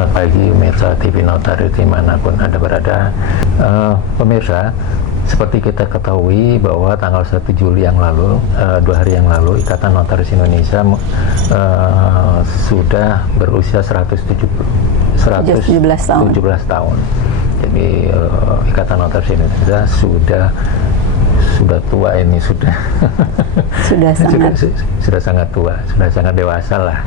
Selamat pagi pemirsa TV Notaris dimanapun Anda berada. Pemirsa, seperti kita ketahui bahwa tanggal 1 Juli yang lalu, 2 hari yang lalu, Ikatan Notaris Indonesia sudah berusia 117 tahun. Jadi Ikatan Notaris Indonesia sudah tua ini, sudah sangat tua, sudah sangat dewasa lah.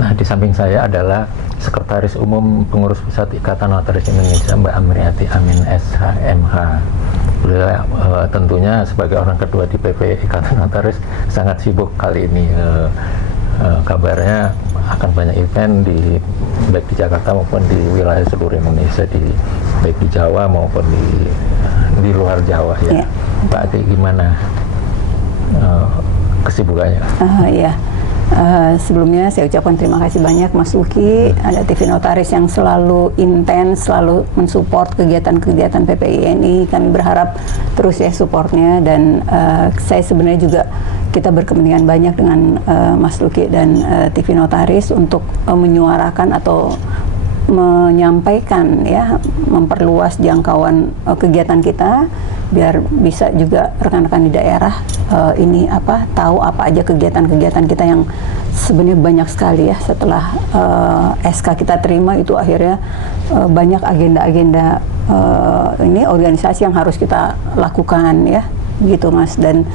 Nah, di samping saya adalah Sekretaris Umum Pengurus Pusat Ikatan Notaris Indonesia, Mbak Amriati Amin SH.MH. Beliau tentunya sebagai orang kedua di PP Ikatan Notaris sangat sibuk kali ini. Kabarnya akan banyak event baik di Jakarta maupun di wilayah seluruh Indonesia, baik di Jawa maupun di luar Jawa ya. Pak Ati, gimana kesibukannya? Sebelumnya saya ucapkan terima kasih banyak Mas Luki, ada TV Notaris yang selalu intens, selalu mensupport kegiatan-kegiatan PPINI. Kami berharap terus ya supportnya, dan saya sebenarnya juga kita berkepentingan banyak dengan Mas Luki dan TV Notaris untuk menyuarakan atau menyampaikan ya, memperluas jangkauan kegiatan kita biar bisa juga rekan-rekan di daerah ini tahu apa aja kegiatan-kegiatan kita yang sebenarnya banyak sekali ya. Setelah SK kita terima itu akhirnya banyak agenda-agenda ini organisasi yang harus kita lakukan ya, gitu Mas. Dan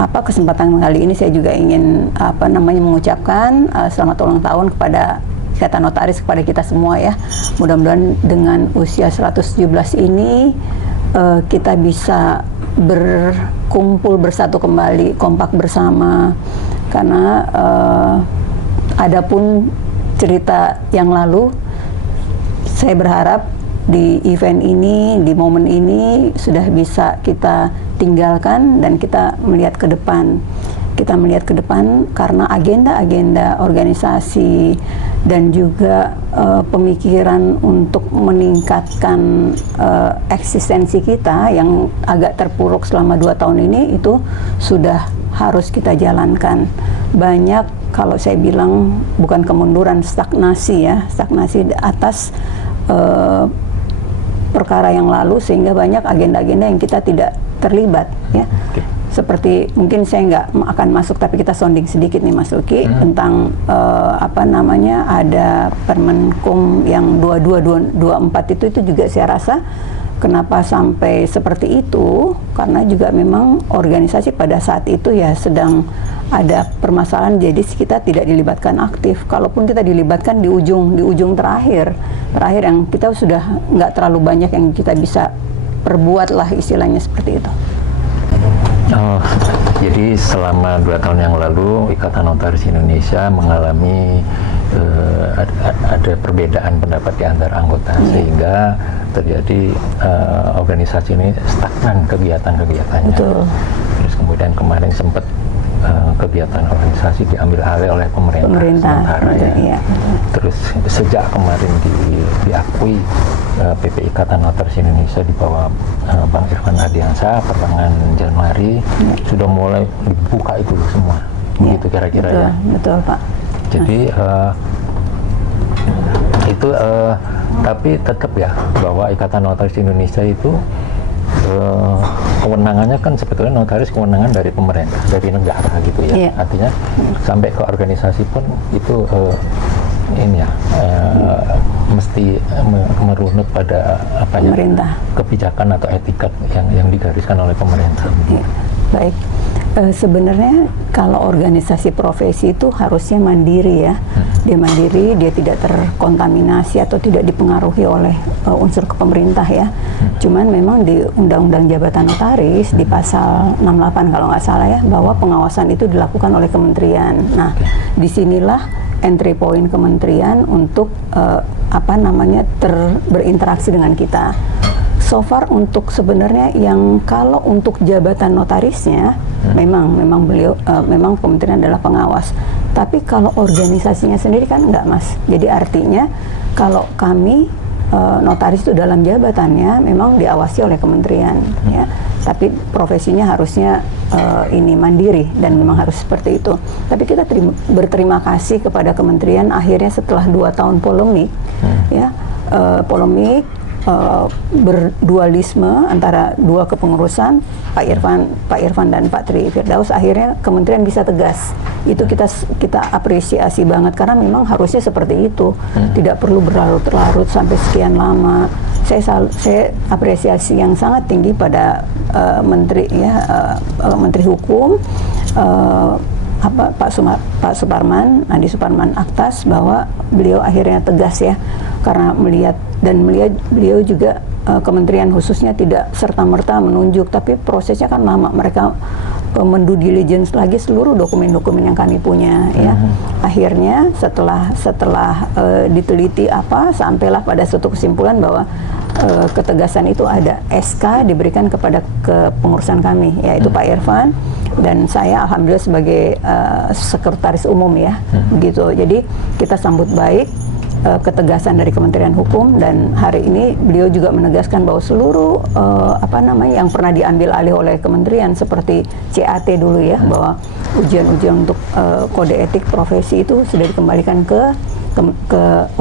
kesempatan kali ini saya juga ingin mengucapkan selamat ulang tahun kepada Ikatan Notaris, kepada kita semua ya. Mudah-mudahan dengan usia 117 ini kita bisa berkumpul bersatu kembali, kompak bersama, karena adapun cerita yang lalu, saya berharap di event ini, di momen ini sudah bisa kita tinggalkan dan kita melihat ke depan. Kita melihat ke depan karena agenda-agenda organisasi dan juga pemikiran untuk meningkatkan eksistensi kita yang agak terpuruk selama 2 tahun ini, itu sudah harus kita jalankan. Banyak, kalau saya bilang bukan kemunduran, stagnasi ya, stagnasi di atas perkara yang lalu, sehingga banyak agenda-agenda yang kita tidak terlibat ya. Seperti mungkin saya nggak akan masuk, tapi kita sounding sedikit nih Mas Luki tentang ada Permenkum yang 2224 itu juga saya rasa kenapa sampai seperti itu, karena juga memang organisasi pada saat itu ya sedang ada permasalahan, jadi kita tidak dilibatkan aktif. Kalaupun kita dilibatkan di ujung terakhir yang kita sudah nggak terlalu banyak yang kita bisa perbuat lah, istilahnya seperti itu. Jadi selama 2 tahun yang lalu Ikatan Notaris Indonesia mengalami ada perbedaan pendapat di antara anggota, sehingga terjadi organisasi ini stagnan kegiatan-kegiatannya. Terus kemudian kemarin sempat kegiatan organisasi diambil alih oleh pemerintah sementara ya. Terus sejak kemarin diakui PP Ikatan Notaris Indonesia di bawah Bang Irfan Ardiansyah pertengahan Januari sudah mulai dibuka itu semua, begitu kira-kira ya. Betul Pak. Jadi itu tapi tetap ya bahwa Ikatan Notaris Indonesia itu kewenangannya kan sebetulnya notaris kewenangan dari pemerintah, dari negara gitu ya. Artinya sampai ke organisasi pun itu mesti merunut pada pemerintah, kebijakan atau etika yang digariskan oleh pemerintah. Baik. Sebenarnya kalau organisasi profesi itu harusnya mandiri ya. Dia mandiri, dia tidak terkontaminasi atau tidak dipengaruhi oleh unsur pemerintah ya. Cuman memang di Undang-Undang Jabatan Notaris di pasal 68 kalau nggak salah ya, bahwa pengawasan itu dilakukan oleh kementerian. Nah, disinilah entry point kementerian untuk berinteraksi dengan kita. So far untuk sebenarnya yang kalau untuk jabatan notarisnya memang beliau memang kementerian adalah pengawas. Tapi kalau organisasinya sendiri kan enggak Mas. Jadi artinya kalau kami notaris itu dalam jabatannya memang diawasi oleh kementerian, ya. Tapi profesinya harusnya ini mandiri dan memang harus seperti itu. Tapi kita berterima kasih kepada kementerian akhirnya setelah 2 tahun polemik, ya, polemik berdualisme antara dua kepengurusan Pak Irfan dan Pak Tri Firdaus, akhirnya kementerian bisa tegas. Itu kita apresiasi banget karena memang harusnya seperti itu, tidak perlu berlarut-larut sampai sekian lama. Saya apresiasi yang sangat tinggi pada Menteri, ya, Menteri Hukum, Pak Suparman, Andi Suparman Aktas, bahwa beliau akhirnya tegas, ya, karena melihat beliau juga kementerian khususnya tidak serta-merta menunjuk, tapi prosesnya kan lama. Mereka mendue diligence lagi seluruh dokumen-dokumen yang kami punya, ya. Akhirnya setelah diteliti sampailah pada suatu kesimpulan bahwa ketegasan itu ada. SK diberikan kepada kepengurusan kami, yaitu Pak Irfan dan saya alhamdulillah sebagai sekretaris umum, ya, begitu. Jadi kita sambut baik ketegasan dari Kementerian Hukum, dan hari ini beliau juga menegaskan bahwa seluruh yang pernah diambil alih oleh kementerian seperti CAT dulu, ya, bahwa ujian-ujian untuk kode etik profesi itu sudah dikembalikan ke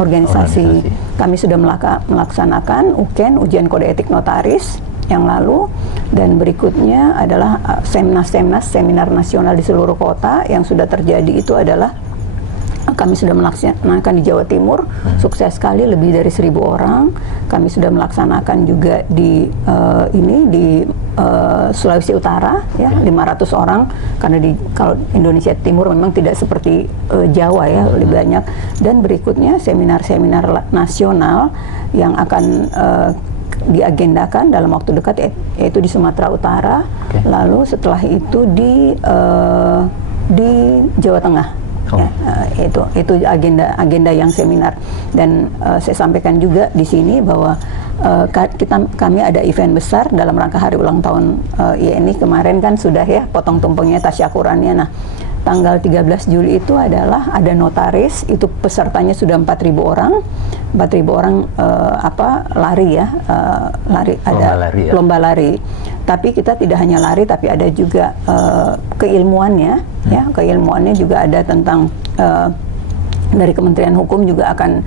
organisasi. Kami sudah melaksanakan ujian kode etik notaris yang lalu, dan berikutnya adalah seminar nasional di seluruh kota yang sudah terjadi. Itu adalah kami sudah melaksanakan di Jawa Timur, sukses sekali, lebih dari 1.000 orang. Kami sudah melaksanakan juga di Sulawesi Utara, ya, 500 orang, karena kalau Indonesia Timur memang tidak seperti Jawa, ya, lebih banyak. Dan berikutnya seminar-seminar nasional yang akan diagendakan dalam waktu dekat, yaitu di Sumatera Utara. Lalu setelah itu di Jawa Tengah. Ya, itu agenda yang seminar. Dan saya sampaikan juga di sini bahwa kami ada event besar dalam rangka hari ulang tahun INI kemarin, kan sudah, ya, potong tumpengnya, tasyakurannya. Nah, tanggal 13 Juli itu adalah ada notaris, itu pesertanya sudah 4.000 orang. 4.000 orang lari, ya, lomba lari. Tapi kita tidak hanya lari, tapi ada juga keilmuannya, ya, keilmuannya juga ada tentang dari Kementerian Hukum juga akan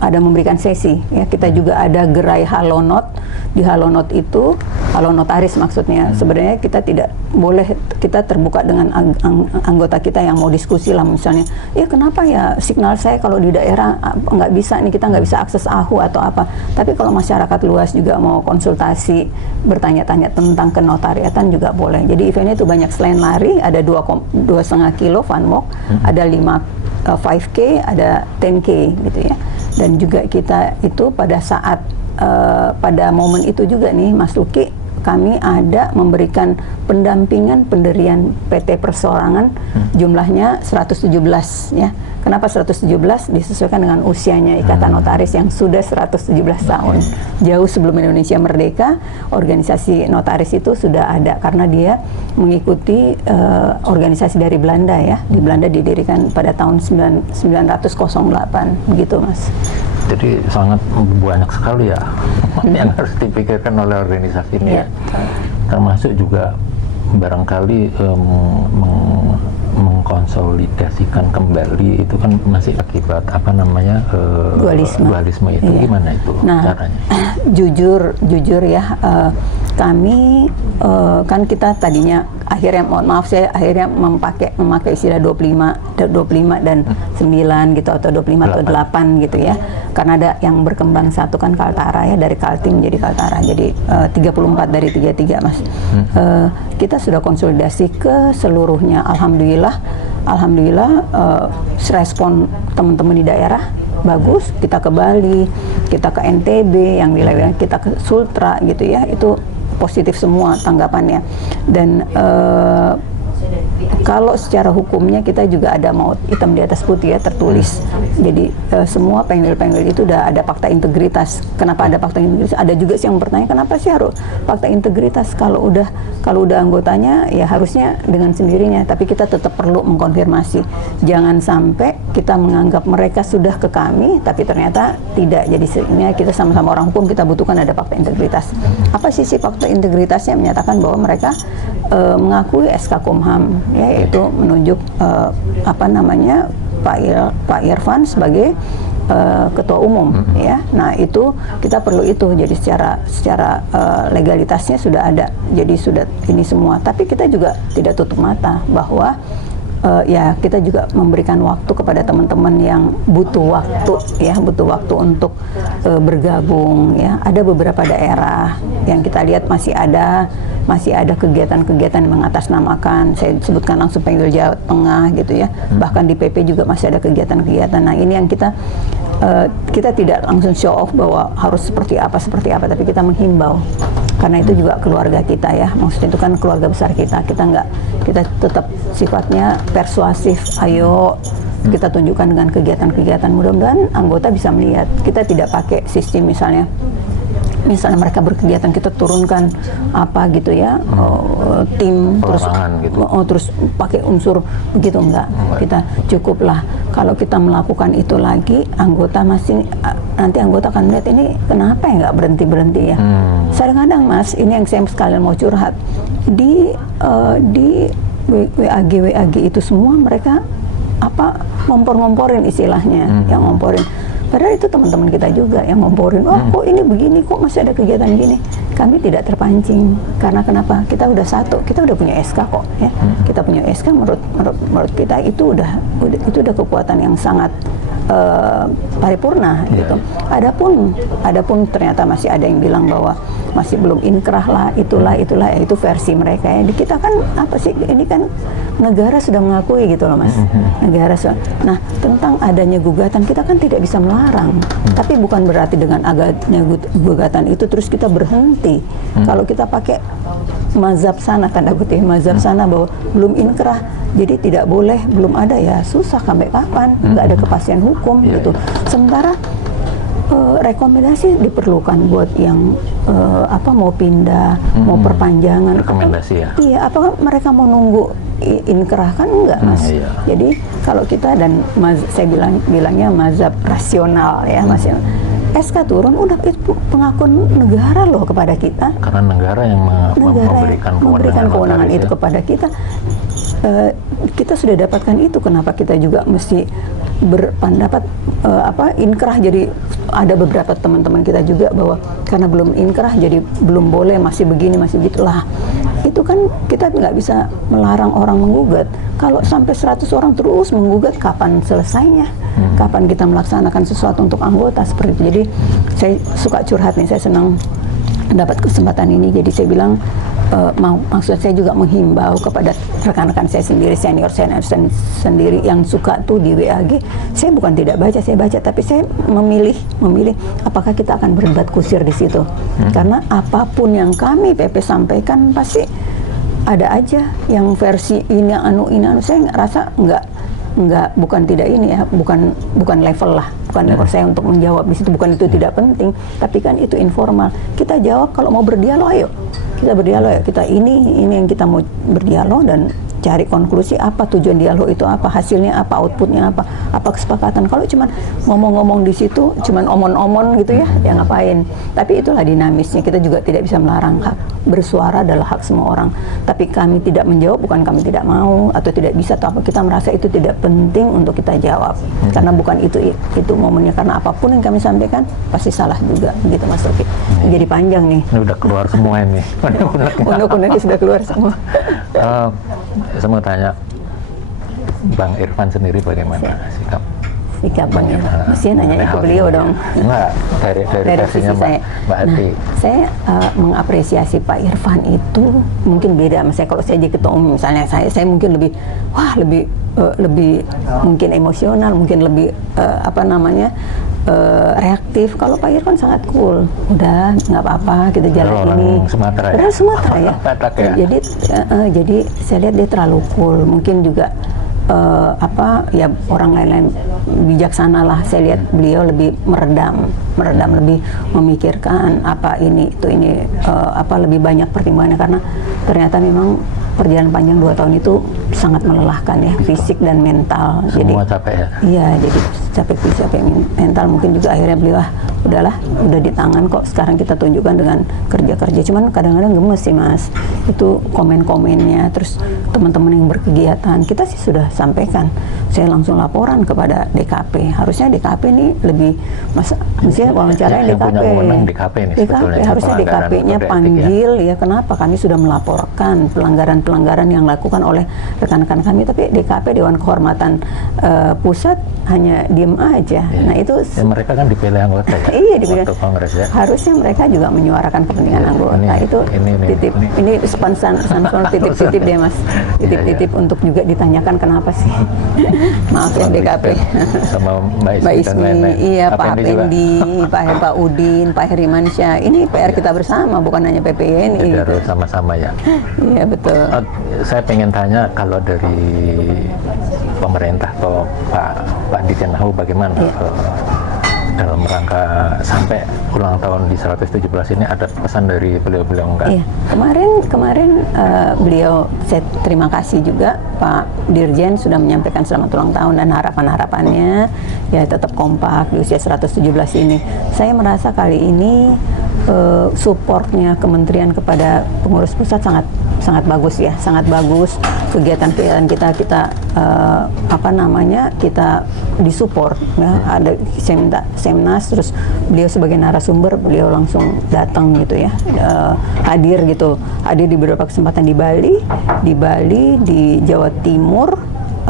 ada memberikan sesi, ya. Kita juga ada gerai halonot. Di halonot itu, halonotaris maksudnya, sebenarnya kita tidak boleh, kita terbuka dengan anggota kita yang mau diskusi lah, misalnya, ya kenapa ya signal saya kalau di daerah nggak bisa nih, kita nggak bisa akses AHU atau apa. Tapi kalau masyarakat luas juga mau konsultasi, bertanya-tanya tentang kenotariatan juga boleh. Jadi eventnya itu banyak, selain lari ada 2,5 kilo fun walk, ada 5K, ada 10K, gitu, ya. Dan juga kita itu pada saat pada momen itu juga nih, Mas Luki, kami ada memberikan pendampingan pendirian PT Perseorangan, jumlahnya 117, ya. Kenapa 117? Disesuaikan dengan usianya Ikatan Notaris yang sudah 117 tahun. Jauh sebelum Indonesia merdeka, organisasi notaris itu sudah ada karena dia mengikuti organisasi dari Belanda, ya. Di Belanda didirikan pada tahun 1908, begitu, Mas. Jadi sangat banyak sekali, ya, yang harus dipikirkan oleh organisasi ini, ya. Termasuk juga barangkali mengkonsolidasikan kembali itu kan masih akibat dualisme itu, iya. Gimana itu caranya? Jujur, ya, kami kan kita tadinya akhirnya, mohon maaf, saya akhirnya memakai istilah 25 dan 9 gitu, atau 25 atau 8 gitu, ya. Karena ada yang berkembang satu kan Kaltara, ya, dari Kaltim jadi Kaltara, jadi 34 dari 33, Mas. Kita sudah konsolidasi ke seluruhnya, alhamdulillah, respon teman-teman di daerah bagus. Kita ke Bali, kita ke NTB, yang wilayah kita ke Sultra, gitu, ya, itu positif semua tanggapannya. Dan kalau secara hukumnya kita juga ada mau hitam di atas putih ya tertulis. Jadi semua penggil-penggil itu udah ada fakta integritas. Kenapa ada fakta integritas? Ada juga sih yang bertanya kenapa sih harus fakta integritas kalau udah anggotanya ya harusnya dengan sendirinya. Tapi kita tetap perlu mengkonfirmasi. Jangan sampai kita menganggap mereka sudah ke kami, tapi ternyata tidak. Jadi sebenarnya kita sama-sama orang hukum kita butuhkan ada fakta integritas. Apa sisi fakta integritasnya? Menyatakan bahwa mereka mengakui SK Kumham, ya, yaitu menunjuk Pak Irfan sebagai ketua umum, ya. Nah itu kita perlu itu. Jadi secara legalitasnya sudah ada. Jadi sudah ini semua. Tapi kita juga tidak tutup mata bahwa ya kita juga memberikan waktu kepada teman-teman yang butuh waktu untuk bergabung, ya. Ada beberapa daerah yang kita lihat masih ada kegiatan-kegiatan yang mengatasnamakan, saya sebutkan langsung penggil Jawa Tengah gitu ya. Bahkan di PP juga masih ada kegiatan-kegiatan. Nah ini yang kita tidak langsung show off bahwa harus seperti apa, tapi kita menghimbau. Karena itu juga keluarga kita ya, maksudnya itu kan keluarga besar kita tetap sifatnya persuasif. Ayo kita tunjukkan dengan kegiatan-kegiatan, mudah-mudahan anggota bisa melihat. Kita tidak pakai sistem misalnya mereka berkegiatan kita turunkan apa gitu ya, tim terus pakai unsur begitu, enggak. Kita cukuplah kalau kita melakukan itu lagi, anggota nanti anggota akan melihat ini kenapa ya nggak berhenti ya. Kadang-kadang Mas, ini yang saya sekalian mau curhat, di WAG itu semua mereka ngompor-ngomporin istilahnya, yang ngomporin. Padahal itu teman-teman kita juga yang ngomporin, kok ini begini, kok masih ada kegiatan gini. Kami tidak terpancing, karena kenapa? Kita udah satu, kita udah punya SK kok, ya. Kita punya SK, menurut kita itu udah kekuatan yang sangat paripurna gitu. Adapun ternyata masih ada yang bilang bahwa masih belum inkrah lah, itulah ya, itu versi mereka ya. Di kita kan ini kan negara sudah mengakui gitu loh Mas. Nah, tentang adanya gugatan kita kan tidak bisa melarang. Tapi bukan berarti dengan adanya gugatan itu terus kita berhenti. Kalau kita pakai mazhab sana, tanda kutip mazhab sana bahwa belum inkrah, jadi tidak boleh, belum ada, ya susah sampai kapan? Nggak ada kepastian hukum gitu. Sementara rekomendasi diperlukan buat yang mau pindah, mau perpanjangan. Rekomendasi ya? Iya, apakah mereka mau nunggu inkrah? Kan enggak Mas. Jadi kalau kita dan saya bilangnya mazhab rasional ya Mas. SK turun, udah itu pengakuan negara loh kepada kita. Karena negara yang memberikan kewenangan itu kepada kita. Kita sudah dapatkan itu, kenapa kita juga mesti berpendapat inkrah? Jadi ada beberapa teman-teman kita juga bahwa karena belum inkrah jadi belum boleh, masih begini masih begitulah. Itu kan kita nggak bisa melarang orang menggugat. Kalau sampai 100 orang terus menggugat, kapan selesainya? Kapan kita melaksanakan sesuatu untuk anggota seperti itu? Jadi saya suka curhat nih, saya senang mendapat kesempatan ini. Jadi saya bilang maksud saya juga menghimbau kepada rekan-rekan saya sendiri, senior sendiri yang suka tuh di WAG. Saya bukan tidak baca, saya baca, tapi saya memilih apakah kita akan berdebat kusir di situ. Karena apapun yang kami PP sampaikan pasti ada aja yang versi ini saya rasa bukan tidak ini ya, bukan level lah, bukan level saya untuk menjawab di situ. Bukan itu tidak penting, tapi kan itu informal. Kita jawab kalau mau berdialog, ayo kita berdialog ya. Kita ini yang kita mau berdialog dan cari konklusi apa tujuan dialog itu, apa hasilnya, apa outputnya, apa kesepakatan. Kalau cuma ngomong-ngomong di situ, cuma omon-omon gitu ya ngapain? Tapi itulah dinamisnya. Kita juga tidak bisa melarang. Hak bersuara adalah hak semua orang. Tapi kami tidak menjawab bukan kami tidak mau atau tidak bisa atau apa. Kita merasa itu tidak penting untuk kita jawab. Karena bukan itu momennya. Karena apapun yang kami sampaikan pasti salah juga. Gitu Mas Rocky. Jadi panjang nih. Ini udah keluar semua ini. Undang-undangnya sudah keluar semua. Saya mau tanya, Bang Irfan sendiri bagaimana sikap Bang Irfan? Mesti nanya ke beliau dong. Enggak, dari versinya Mbak Hati. Saya mengapresiasi Pak Irfan itu mungkin beda. Misalnya kalau saya jadi ketua umum, misalnya saya mungkin lebih mungkin emosional, mungkin lebih reaktif. Kalau Pak Irfan sangat cool, udah nggak apa-apa kita jalan Orang ini. Sumatera ya? Orang Sumatera ya. Batak ya? Jadi saya lihat dia terlalu cool. Mungkin juga ya orang lain-lain bijaksana lah. Saya lihat beliau lebih meredam lebih memikirkan apa ini itu ini lebih banyak pertimbangannya, karena ternyata memang perjalanan panjang 2 tahun itu sangat melelahkan ya, fisik dan mental. Semua capek ya? Iya, jadi capek fisik, capek mental. Mungkin juga akhirnya beliau udahlah, udah di tangan kok, sekarang kita tunjukkan dengan kerja-kerja. Cuman kadang-kadang gemes sih Mas, itu komen-komennya, terus teman-teman yang berkegiatan, kita sih sudah sampaikan. Saya langsung laporan kepada DKP. Harusnya DKP ini lebih, mestinya wawancaranya yang punya wewenang DKP nih sebetulnya. Harusnya DKP-nya panggil ya, kenapa kami sudah melaporkan pelanggaran-pelanggaran yang dilakukan oleh rekan-rekan kami, tapi DKP, Dewan Kehormatan Pusat, hanya diem aja. Ya. Nah itu ya, mereka kan dipilih anggota ya? Iya, dipilih. Waktu Kongres ya? Harusnya mereka juga menyuarakan kepentingan anggota. Ini Samsul titip-titip deh Mas, titip-titip untuk juga ditanyakan kenapa sih. Maaf ya DKP. Sama Mbak Ismi dan lain-lain. Iya, Pak Pendi, Pak Udin, Pak Herimansyah. Ini PR kita bersama, bukan hanya PPINI. Jadi harus sama-sama ya? Iya, betul. Saya pengen tanya, kalau dari pemerintah atau Pak Dirjen Nahu bagaimana dalam rangka sampai ulang tahun di 117 ini, ada pesan dari beliau-beliau enggak? Iya, kemarin beliau, saya terima kasih juga Pak Dirjen sudah menyampaikan selamat ulang tahun dan harapan-harapannya ya tetap kompak di usia 117 ini. Saya merasa kali ini supportnya kementerian kepada pengurus pusat sangat bagus ya, sangat bagus. Kegiatan-kegiatan kita kita disupport ya. Ada Semnas, terus beliau sebagai narasumber, beliau langsung datang gitu ya, hadir di beberapa kesempatan di Bali, di Jawa Timur,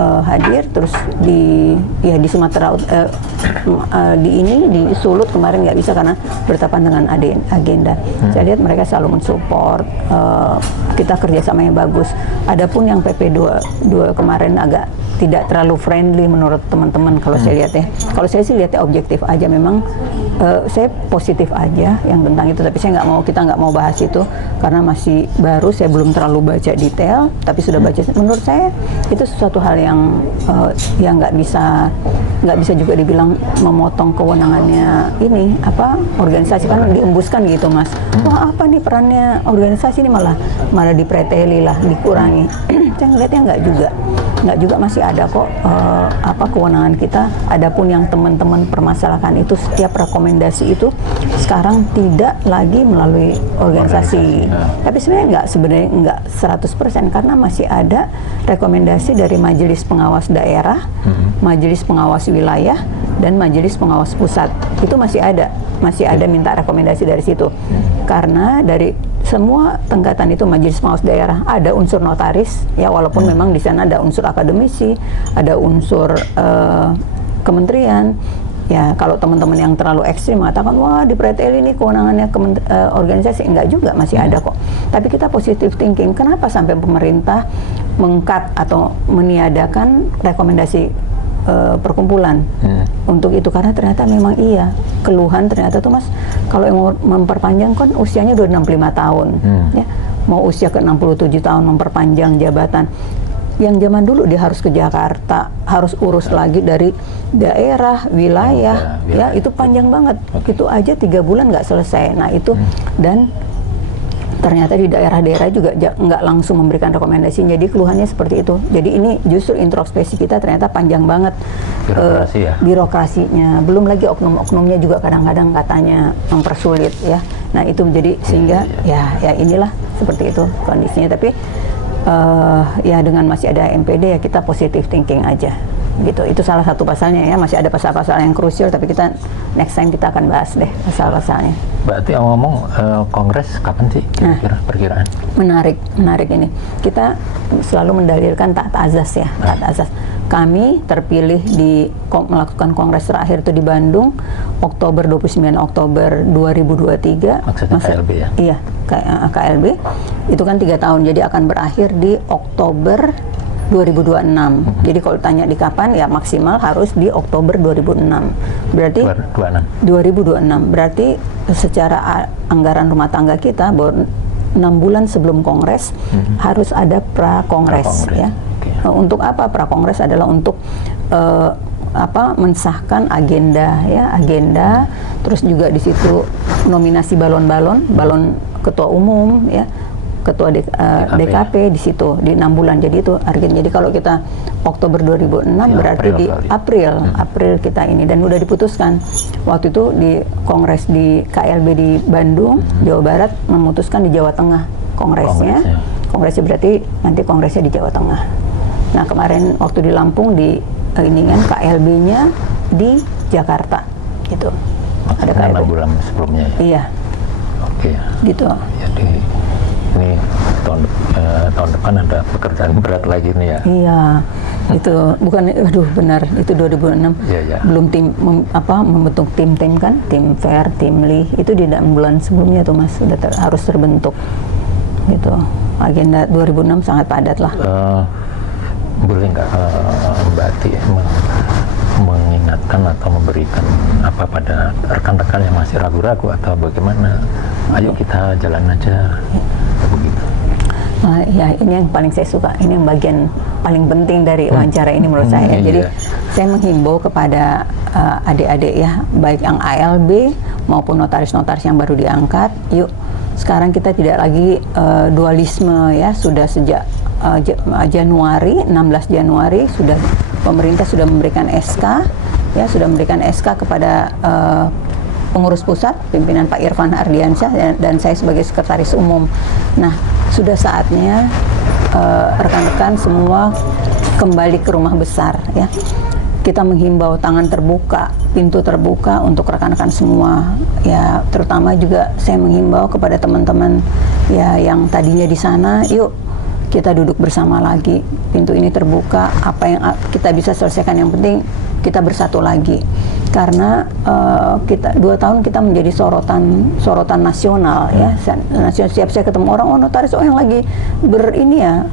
hadir, terus di Sumatera, di Sulut kemarin nggak bisa karena bertepatan dengan agenda. Saya lihat mereka selalu mensupport, kita kerjasama yang bagus. Adapun yang PP2 kemarin agak tidak terlalu friendly menurut teman-teman kalau saya lihat ya. Kalau saya sih lihatnya objektif aja, memang saya positif aja yang tentang itu, tapi kita nggak mau bahas itu karena masih baru, saya belum terlalu baca detail, tapi sudah baca. Menurut saya itu sesuatu hal yang nggak bisa juga dibilang memotong kewenangannya ini organisasi, kan diembuskan gitu Mas. Wah, apa nih perannya organisasi ini, malah dipreteli lah, dikurangi. Saya ngeliatnya nggak juga masih ada kok kewenangan kita. Adapun yang teman-teman permasalahkan itu, setiap rekomendasi itu sekarang tidak lagi melalui organisasi. Tapi sebenarnya nggak 100%, karena masih ada rekomendasi dari Majelis Pengawas Daerah, Majelis Pengawas Wilayah, dan Majelis Pengawas Pusat. Itu masih ada minta rekomendasi dari situ. Karena dari semua tingkatan itu, Majelis Pengawas Daerah ada unsur notaris ya, walaupun memang di sana ada unsur akademisi, ada unsur kementerian. Ya, kalau teman-teman yang terlalu ekstrim mengatakan wah di pretel ini kewenangannya organisasi, enggak juga, masih ada kok. Tapi kita positive thinking, kenapa sampai pemerintah mengkat atau meniadakan rekomendasi perkumpulan untuk itu? Karena ternyata memang iya keluhan ternyata tuh Mas, kalau yang mau memperpanjang kan usianya udah 65 tahun ya, mau usia ke 67 tahun memperpanjang jabatan. Yang zaman dulu dia harus ke Jakarta, harus urus lagi dari daerah, wilayah, ya itu panjang banget. Itu aja 3 bulan nggak selesai. Nah itu, dan ternyata di daerah-daerah juga nggak langsung memberikan rekomendasi. Jadi keluhannya seperti itu. Jadi ini justru introspeksi kita ternyata panjang banget birokrasinya. Belum lagi oknum-oknumnya juga kadang-kadang katanya mempersulit ya. Nah itu jadi sehingga ya inilah seperti itu kondisinya. Tapi ya dengan masih ada MPD ya kita positive thinking aja gitu. Itu salah satu pasalnya ya, masih ada pasal-pasal yang krusial, tapi kita next time kita akan bahas deh pasal-pasalnya. Berarti ngomong kongres kapan sih kira-kira perkiraan? Menarik ini. Kita selalu mendalilkan taat azas ya, taat azas. Kami terpilih melakukan kongres terakhir itu di Bandung Oktober 29 Oktober 2023. Maksudnya KLB ya? Iya, KLB. Itu kan 3 tahun, jadi akan berakhir di Oktober 2026. Jadi kalau tanya di kapan, ya maksimal harus di Oktober 2006. Berarti 2026. Berarti secara anggaran rumah tangga kita bahwa 6 bulan sebelum kongres harus ada pra-kongres ya. Okay. Untuk apa pra-kongres? Adalah untuk mensahkan agenda ya, terus juga di situ nominasi balon ketua umum ya, ketua DKP di situ di 6 bulan. Jadi itu artinya, jadi kalau kita Oktober 2006 ya, berarti di April kita ini, dan udah diputuskan waktu itu di kongres di KLB di Bandung, Jawa Barat, memutuskan di Jawa Tengah kongresnya berarti nanti kongresnya di Jawa Tengah. Nah kemarin waktu di Lampung di ini kan KLB-nya di Jakarta gitu. Ada KLB 6 bulan sebelumnya ya? Iya. Oke. Gitu. Jadi ini tahun depan ada pekerjaan berat lagi nih ya? Iya. Itu bukan, benar itu 2006. Iya. Belum membentuk tim kan, tim fair, tim li, itu di 6 bulan sebelumnya tuh Mas sudah harus terbentuk. Gitu. Agenda 2006 sangat padat lah. Boleh nggak Mbak Ati mengingatkan atau memberikan apa pada rekan-rekan yang masih ragu-ragu atau bagaimana? Ayo kita jalan aja, begitu. Ya ini yang paling saya suka, ini yang bagian paling penting dari wawancara ini menurut saya. Jadi saya menghimbau kepada adik-adik ya, baik yang ALB maupun notaris-notaris yang baru diangkat, yuk sekarang kita tidak lagi dualisme ya, sudah sejak Januari, 16 Januari sudah pemerintah sudah memberikan SK ya, kepada pengurus pusat pimpinan Pak Irfan Ardiansyah dan saya sebagai sekretaris umum. Nah, sudah saatnya rekan-rekan semua kembali ke rumah besar ya. Kita menghimbau tangan terbuka, pintu terbuka untuk rekan-rekan semua ya, terutama juga saya menghimbau kepada teman-teman ya yang tadinya di sana, yuk kita duduk bersama lagi, pintu ini terbuka, apa yang kita bisa selesaikan, yang penting kita bersatu lagi, karena kita 2 tahun kita menjadi sorotan nasional ya, setiap saya ketemu orang, notaris yang lagi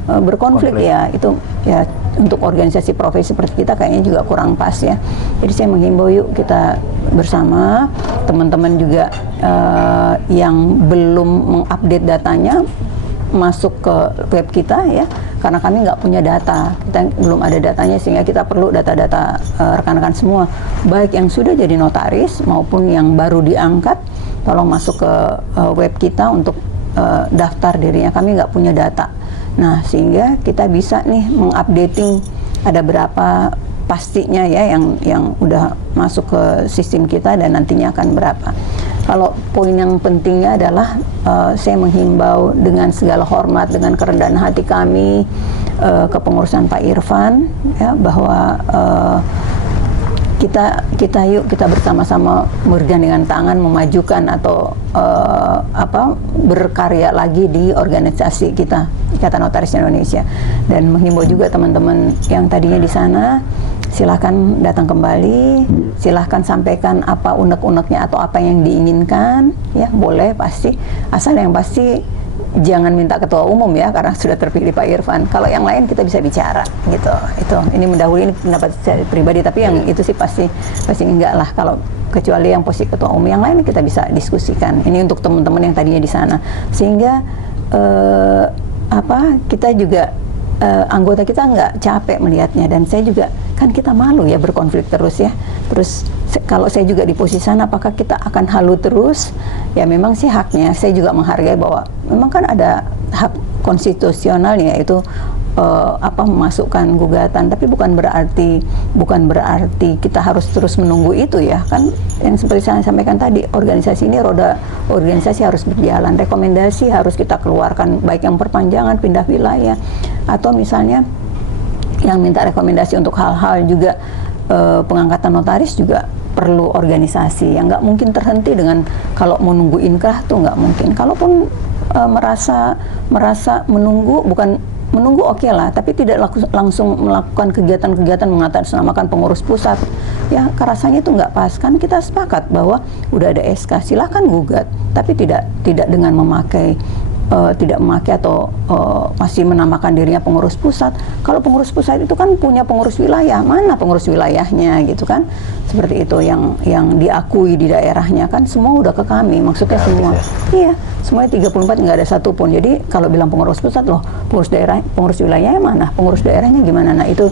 berkonflik ya, itu ya untuk organisasi profesi seperti kita kayaknya juga kurang pas ya. Jadi saya menghimbau yuk kita bersama, teman-teman juga yang belum mengupdate datanya masuk ke web kita ya, karena kami nggak punya data, kita belum ada datanya, sehingga kita perlu data-data rekan-rekan semua, baik yang sudah jadi notaris maupun yang baru diangkat, tolong masuk ke web kita untuk daftar dirinya, kami nggak punya data. Nah sehingga kita bisa nih mengupdating ada berapa pastinya ya yang udah masuk ke sistem kita dan nantinya akan berapa. Kalau poin yang pentingnya adalah saya menghimbau dengan segala hormat, dengan kerendahan hati kami, kepengurusan Pak Irfan ya, bahwa kita yuk kita bersama-sama bergandengan tangan memajukan atau berkarya lagi di organisasi kita, Ikatan Notaris Indonesia, dan menghimbau juga teman-teman yang tadinya di sana, silahkan datang kembali, silahkan sampaikan apa unek-uneknya atau apa yang diinginkan ya, boleh, pasti, asal yang pasti jangan minta ketua umum ya, karena sudah terpilih Pak Irfan. Kalau yang lain kita bisa bicara gitu. Ini mendahului, ini pendapat saya pribadi, tapi yang itu sih pasti enggak lah, kalau kecuali yang posisi ketua umum, yang lain kita bisa diskusikan. Ini untuk teman-teman yang tadinya di sana, sehingga kita juga anggota kita nggak capek melihatnya, dan saya juga kan kita malu ya berkonflik terus ya. Terus kalau saya juga di posisi sana, apakah kita akan halu terus? Ya memang sih haknya, saya juga menghargai bahwa memang kan ada hak konstitusionalnya, yaitu memasukkan gugatan, tapi bukan berarti kita harus terus menunggu itu ya kan. Yang seperti saya sampaikan tadi, organisasi ini roda organisasi harus berjalan, rekomendasi harus kita keluarkan, baik yang perpanjangan, pindah wilayah, atau misalnya yang minta rekomendasi untuk hal-hal juga pengangkatan notaris juga perlu organisasi yang nggak mungkin terhenti dengan kalau mau nunggu inkrah tuh nggak mungkin. Kalaupun merasa menunggu, bukan menunggu oke lah, tapi tidak langsung melakukan kegiatan-kegiatan mengatasnamakan pengurus pusat ya, rasanya itu nggak pas. Kan kita sepakat bahwa udah ada SK, silahkan gugat, tapi tidak dengan memakai tidak memakai atau masih menamakan dirinya pengurus pusat. Kalau pengurus pusat itu kan punya pengurus wilayah, mana pengurus wilayahnya gitu kan? Seperti itu yang diakui di daerahnya kan semua udah ke kami. Maksudnya semua, iya, semuanya 34 nggak ada satupun. Jadi kalau bilang pengurus pusat loh, pengurus daerah, pengurus wilayahnya mana? Pengurus daerahnya gimana? Nah itu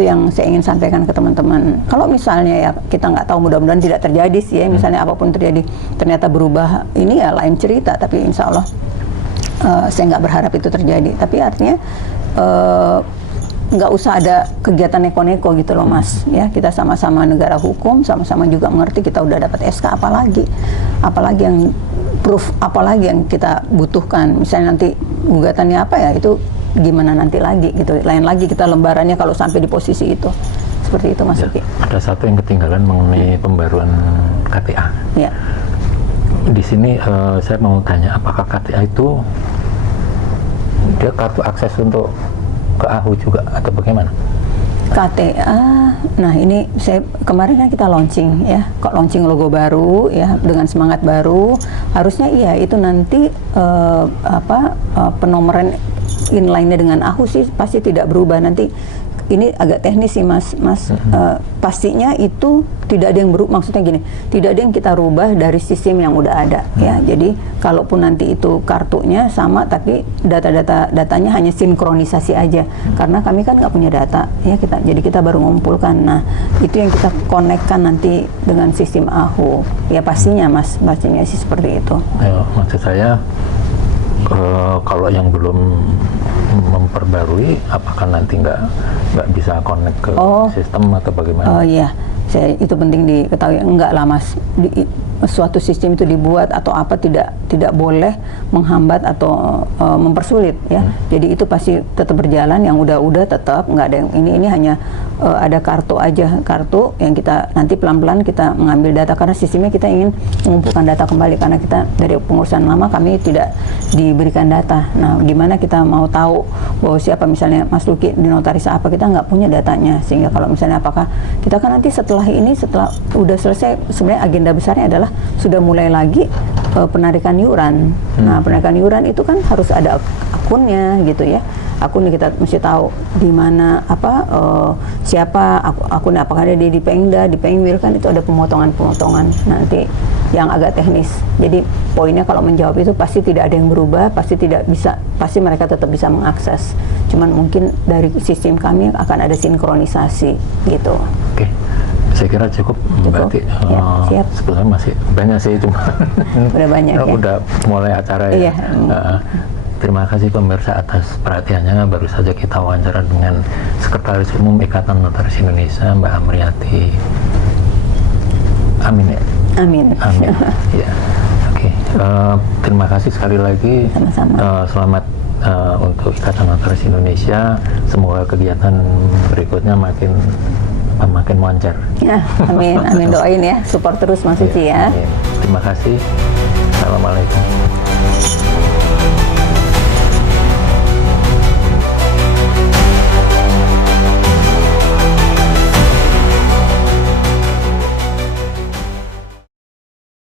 yang saya ingin sampaikan ke teman-teman. Kalau misalnya ya kita nggak tahu, mudah-mudahan tidak terjadi sih ya. Misalnya apapun terjadi ternyata berubah, ini ya lain cerita. Tapi insya Allah saya nggak berharap itu terjadi. Tapi artinya nggak usah ada kegiatan neko-neko gitu loh Mas. Ya kita sama-sama negara hukum, sama-sama juga mengerti kita udah dapat SK, apalagi yang proof, apalagi yang kita butuhkan. Misalnya nanti gugatannya apa ya, itu gimana nanti lagi gitu. Lain lagi kita lembarannya kalau sampai di posisi itu. Seperti itu Mas Uki. Ada satu yang ketinggalan mengenai pembaruan KTA. Ya. Di sini saya mau tanya, apakah KTA itu dia kartu akses untuk ke AHU juga atau bagaimana? KTA, nah ini saya kemarin kan kita launching ya, kok launching logo baru ya dengan semangat baru, harusnya iya itu nanti penomoran inline-nya dengan AHU sih pasti tidak berubah nanti. Ini agak teknis sih Mas, pastinya itu tidak ada yang berubah, maksudnya gini, tidak ada yang kita rubah dari sistem yang udah ada ya. Jadi kalaupun nanti itu kartunya sama, tapi datanya hanya sinkronisasi aja, karena kami kan nggak punya data ya jadi kita baru mengumpulkan. Nah itu yang kita konekkan nanti dengan sistem AHU ya, pastinya Mas, pastinya sih seperti itu. Maksud saya kalau yang belum memperbarui, apakah nanti nggak bisa connect ke sistem atau bagaimana? Oh iya, itu penting diketahui. Enggak lah Mas, suatu sistem itu dibuat atau apa tidak boleh menghambat atau mempersulit ya. Jadi itu pasti tetap berjalan, yang udah tetap nggak ada yang ini hanya ada kartu aja, kartu yang kita nanti pelan-pelan kita mengambil data, karena sistemnya kita ingin mengumpulkan data kembali, karena kita dari pengurusan lama kami tidak diberikan data. Nah gimana kita mau tahu bahwa siapa misalnya Mas Luki di notaris apa, kita nggak punya datanya, sehingga kalau misalnya apakah kita kan nanti setelah udah selesai, sebenarnya agenda besarnya adalah sudah mulai lagi penarikan iuran. Nah penarikan iuran itu kan harus ada akunnya gitu ya. Akunnya kita mesti tahu di mana siapa akunnya, apakah ada di Pengda, di Pengwil, kan itu ada pemotongan nanti yang agak teknis. Jadi poinnya kalau menjawab itu pasti tidak ada yang berubah, pasti mereka tetap bisa mengakses. Cuman mungkin dari sistem kami akan ada sinkronisasi gitu. Oke. Saya kira cukup. Berarti ya, siap. Sebetulnya masih banyak sih, cuma udah banyak ya. Udah mulai acara ya. Iya. Terima kasih pemirsa atas perhatiannya. Baru saja kita wawancara dengan Sekretaris Umum Ikatan Notaris Indonesia, Mbak Amriati. Amin ya. Amin. Ya. Oke. Terima kasih sekali lagi. Sama-sama. Selamat untuk Ikatan Notaris Indonesia. Semoga kegiatan berikutnya makin moncer. Ya, amin doain ya, support terus Mas Uci ya. Terima kasih. Assalamualaikum.